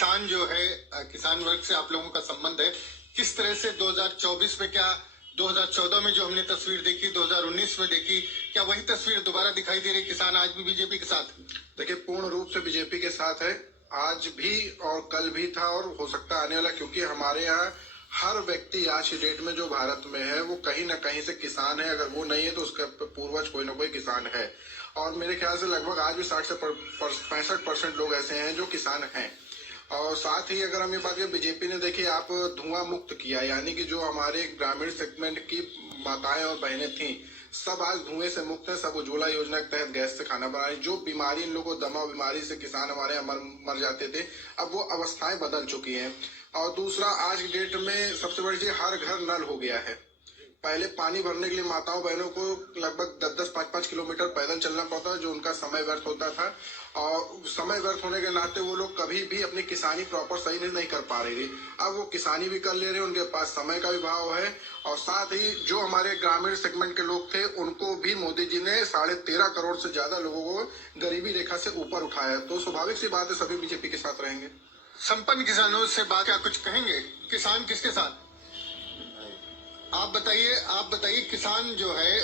किसान जो है, किसान वर्ग से आप लोगों का संबंध है। किस तरह से 2024 में, क्या 2014 में जो हमने तस्वीर देखी, 2019 में देखी, क्या वही तस्वीर दोबारा दिखाई दे रही? किसान आज भी बीजेपी के साथ? देखिए, पूर्ण रूप से बीजेपी के साथ है, आज भी और कल भी था और हो सकता है आने वाला, क्योंकि हमारे यहाँ हर व्यक्ति आज की डेट में जो भारत में है वो कहीं ना कहीं से किसान है। अगर वो नहीं है तो उसका पूर्वज कोई ना कोई किसान है। और मेरे ख्याल से लगभग आज भी 60 से 65% लोग ऐसे हैं जो किसान हैं। और साथ ही अगर हम ये बात करें, बीजेपी ने देखिए आप धुआं मुक्त किया, यानी कि जो हमारे ग्रामीण सेगमेंट की माताएं और बहनें थीं, सब आज धुएं से मुक्त है। सब उज्ज्वला योजना के तहत गैस से खाना बना रही। जो बीमारी इन लोगों को, दमा बीमारी से किसान हमारे यहाँ मर जाते थे, अब वो अवस्थाएं बदल चुकी हैं। और दूसरा, आज की डेट में सबसे बड़ी चीज, हर घर नल हो गया है। पहले पानी भरने के लिए माताओं बहनों को लगभग 10-10, 5-5 किलोमीटर पैदल चलना पड़ता, जो उनका समय व्यर्थ होता था। और समय व्यर्थ होने के नाते वो लोग कभी भी अपनी किसानी प्रॉपर सही नहीं कर पा रही थी। अब वो किसानी भी कर ले रहे, उनके पास समय का भी भाव है। और साथ ही जो हमारे ग्रामीण सेगमेंट के लोग थे, उनको भी मोदी जी ने 13.5 करोड़ से ज्यादा लोगों को गरीबी रेखा से ऊपर उठाया। तो स्वाभाविक सी बात है, सभी बीजेपी के साथ रहेंगे। संपन्न किसानों से बात, क्या कुछ कहेंगे? किसान किसके साथ? आप बताइए, किसान जो है,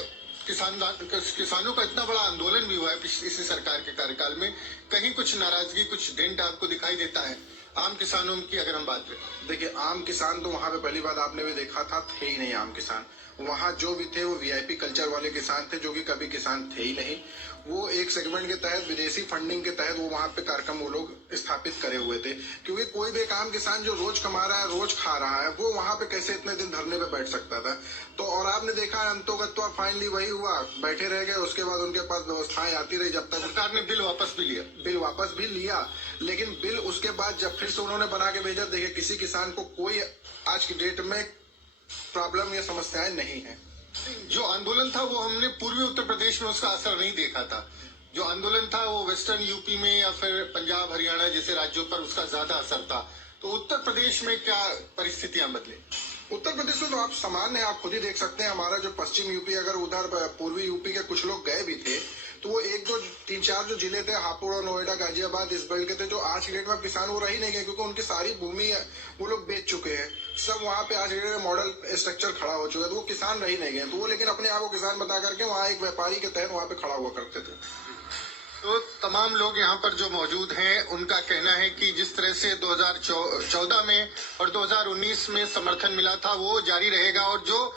किसानों का इतना बड़ा आंदोलन भी हुआ है इसी सरकार के कार्यकाल में, कहीं कुछ नाराजगी, कुछ डेंट आपको दिखाई देता है? आम किसानों की अगर हम बात करें, देखिए, आम किसान तो वहाँ पे पहली बात आपने भी देखा था, थे ही नहीं आम किसान। वहाँ जो भी थे वो वीआईपी कल्चर वाले किसान थे, जो कि कभी किसान थे ही नहीं। वो एक सेगमेंट के तहत, विदेशी फंडिंग के तहत वो वहाँ पे कार्यक्रम वो लोग स्थापित करे हुए थे। क्योंकि कोई भी एक आम किसान जो रोज कमा रहा है, रोज खा रहा है, वो वहाँ पे कैसे इतने दिन धरने पे बैठ सकता था? तो और आपने देखा अंतोगत्वा फाइनली वही हुआ, बैठे रह गए। उसके बाद उनके पास व्यवस्थाएं आती रही, जब तक सरकार ने बिल वापस भी लिया। लेकिन बिल उसके बाद जब फिर से उन्होंने बना के भेजा, देखिए किसी किसान को कोई आज की डेट में प्रॉब्लम या समस्याएं नहीं है। जो आंदोलन था वो हमने पूर्वी उत्तर प्रदेश में उसका असर नहीं देखा था। जो आंदोलन था वो वेस्टर्न यूपी में या फिर पंजाब हरियाणा जैसे राज्यों पर उसका ज्यादा असर था। तो उत्तर प्रदेश में क्या परिस्थितियां बदली? उत्तर प्रदेश में तो आप सामान्य, आप खुद ही देख सकते हैं। हमारा जो पश्चिम यूपी, अगर उधर पूर्वी यूपी के कुछ लोग गए भी थे, तो वो 1-2-3-4 जो जिले थे, हापुड़, नोएडा, गाजियाबाद, इस बेल्ट के थे, जो आज की डेट में किसान वो रही नहीं गए, क्योंकि उनकी सारी भूमि वो लोग बेच चुके हैं। सब वहाँ पे आज की डेट में मॉडल स्ट्रक्चर खड़ा हो चुका है, तो वो किसान रही नहीं गए। तो वो लेकिन अपने आप को किसान बता करके वहाँ एक व्यापारी के तहत वहाँ पे खड़ा हुआ करते थे। तो तमाम लोग यहाँ पर जो मौजूद हैं, उनका कहना है कि जिस तरह से 2014 में और 2019 में समर्थन मिला था वो जारी रहेगा। और जो